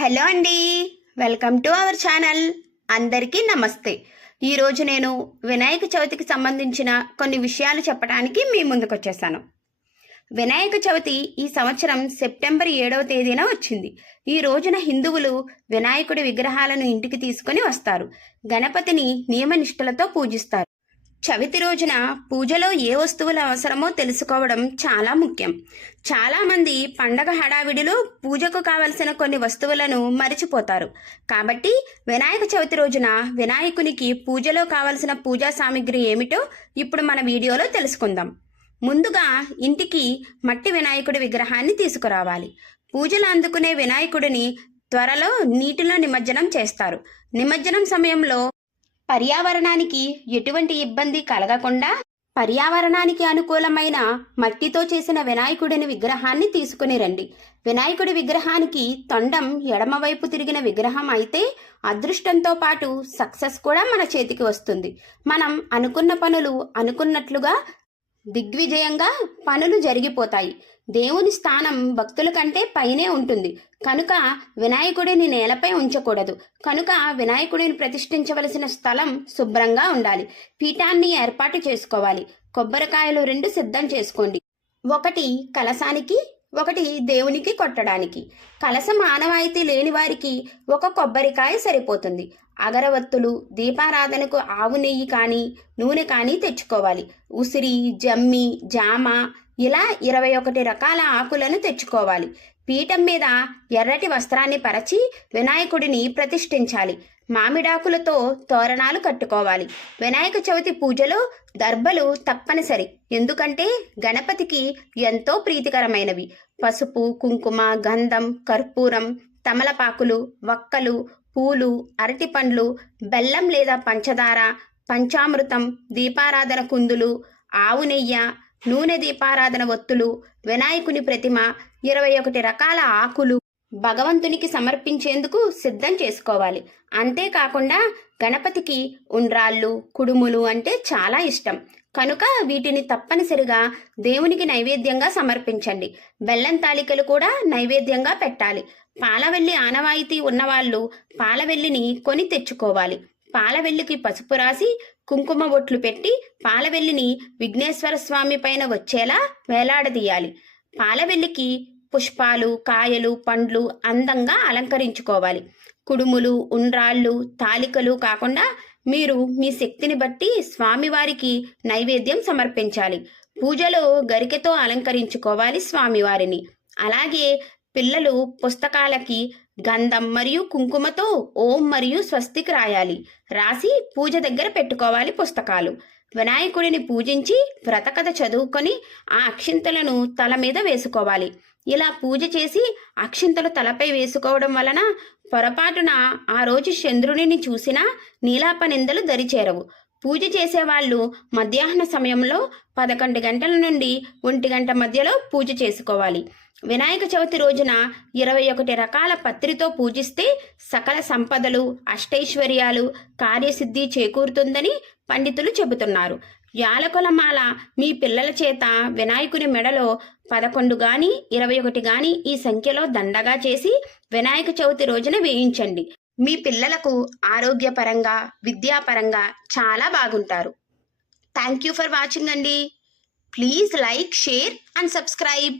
Hello అండి. Welcome to our channel. అందరికీ నమస్తే. ఈరోజు నేను వినాయక చవితికి సంబంధించిన కొన్ని విషయాలు చెప్పడానికి మీ ముందుకు వచ్చేసాను. వినాయక చవితి ఈ సంవత్సరం సెప్టెంబర్ ఏడవ తేదీన వచ్చింది. ఈ రోజున హిందువులు వినాయకుడి విగ్రహాలను ఇంటికి తీసుకొని వస్తారు. గణపతిని నియమనిష్టలతో పూజిస్తారు. చవితి రోజున పూజలో ఏ వస్తువులు అవసరమో తెలుసుకోవడం చాలా ముఖ్యం. చాలామంది పండగ హడావిడిలో పూజకు కావలసిన కొన్ని వస్తువులను మరిచిపోతారు. కాబట్టి వినాయక చవితి రోజున వినాయకునికి పూజలో కావలసిన పూజా సామాగ్రి ఏమిటో ఇప్పుడు మన వీడియోలో తెలుసుకుందాం. ముందుగా ఇంటికి మట్టి వినాయకుడి విగ్రహాన్ని తీసుకురావాలి. పూజలు అందుకునే వినాయకుడిని త్వరలో నీటిలో నిమజ్జనం చేస్తారు. నిమజ్జనం సమయంలో పర్యావరణానికి ఎటువంటి ఇబ్బంది కలగకుండా పర్యావరణానికి అనుకూలమైన మట్టితో చేసిన వినాయకుడిని విగ్రహాన్ని తీసుకుని రండి. వినాయకుడి విగ్రహానికి తొండం ఎడమవైపు తిరిగిన విగ్రహం అయితే అదృష్టంతో పాటు సక్సెస్ కూడా మన చేతికి వస్తుంది. మనం అనుకున్న పనులు అనుకున్నట్లుగా దిగ్విజయంగా పనులు జరిగిపోతాయి. దేవుని స్థానం భక్తుల కంటే పైనే ఉంటుంది. కనుక వినాయకుడిని నేలపై ఉంచకూడదు. కనుక వినాయకుడిని ప్రతిష్ఠించవలసిన స్థలం శుభ్రంగా ఉండాలి. పీఠాన్ని ఏర్పాటు చేసుకోవాలి. కొబ్బరికాయలు రెండు సిద్ధం చేసుకోండి. ఒకటి కలసానికి ఒకటి దేవునికి కొట్టడానికి. కలస మానవాయితీ లేని వారికి ఒక కొబ్బరికాయ సరిపోతుంది. అగరవత్తులు దీపారాధనకు ఆవు నెయ్యి కానీ నూనె కానీ తెచ్చుకోవాలి. ఉసిరి జమ్మి జామ ఇలా ఇరవై ఒకటి రకాల ఆకులను తెచ్చుకోవాలి. పీఠం మీద ఎర్రటి వస్త్రాన్ని పరచి వినాయకుడిని ప్రతిష్ఠించాలి. మామిడాకులతో తోరణాలు కట్టుకోవాలి. వినాయక చవితి పూజలో దర్భలు తప్పనిసరి. ఎందుకంటే గణపతికి ఎంతో ప్రీతికరమైనవి. పసుపు కుంకుమ గంధం కర్పూరం తమలపాకులు వక్కలు పూలు అరటిపండ్లు బెల్లం లేదా పంచదార పంచామృతం దీపారాధన కుందులు ఆవు నెయ్య నూనె దీపారాధన ఒత్తులు వినాయకుని ప్రతిమ ఇరవై ఒకటి రకాల ఆకులు భగవంతునికి సమర్పించేందుకు సిద్ధం చేసుకోవాలి. అంతేకాకుండా గణపతికి ఉండ్రాళ్ళు కుడుములు అంటే చాలా ఇష్టం. కనుక వీటిని తప్పనిసరిగా దేవునికి నైవేద్యంగా సమర్పించండి. బెల్లం తాలికలు కూడా నైవేద్యంగా పెట్టాలి. పాలవెల్లి ఆనవాయితీ ఉన్నవాళ్ళు పాలవెల్లిని కొని తెచ్చుకోవాలి. పాలవెల్లికి పసుపు రాసి కుంకుమ బొట్లు పెట్టి పాలవెల్లిని విఘ్నేశ్వర స్వామి పైన వచ్చేలా వేలాడదీయాలి. పాలవెల్లికి పుష్పాలు కాయలు పండ్లు అందంగా అలంకరించుకోవాలి. కుడుములు ఉండ్రాళ్ళు తాలికలు కాకుండా మీరు మీ శక్తిని బట్టి స్వామివారికి నైవేద్యం సమర్పించాలి. పూజలో గరికెతో అలంకరించుకోవాలి స్వామివారిని. అలాగే పిల్లలు పుస్తకాలకి గంధం మరియు కుంకుమతో ఓం మరియు స్వస్తికి రాయాలి. రాసి పూజ దగ్గర పెట్టుకోవాలి పుస్తకాలు. వినాయకుడిని పూజించి వ్రతకథ చదువుకొని ఆ అక్షింతలను తల మీద వేసుకోవాలి. ఇలా పూజ చేసి అక్షింతలు తలపై వేసుకోవడం వలన పొరపాటున ఆ రోజు చంద్రుడిని చూసినా నీలాప నిందలు దరిచేరవు. పూజ చేసేవాళ్ళు మధ్యాహ్న సమయంలో పదకొండు గంటల నుండి ఒంటి గంట మధ్యలో పూజ చేసుకోవాలి. వినాయక చవితి రోజున ఇరవై ఒకటి రకాల పత్రితో పూజిస్తే సకల సంపదలు అష్టైశ్వర్యాలు కార్యసిద్ధి చేకూరుతుందని పండితులు చెబుతున్నారు. యాలకుల మాల మీ పిల్లల చేత వినాయకుని మెడలో పదకొండు గాని ఇరవై ఒకటి గాని ఈ సంఖ్యలో దండగా చేసి వినాయక చవితి రోజున వేయించండి. మీ పిల్లలకు ఆరోగ్యపరంగా విద్యాపరంగా చాలా బాగుంటారు. థ్యాంక్ యూ ఫర్ వాచింగ్ అండి. Please like share and subscribe.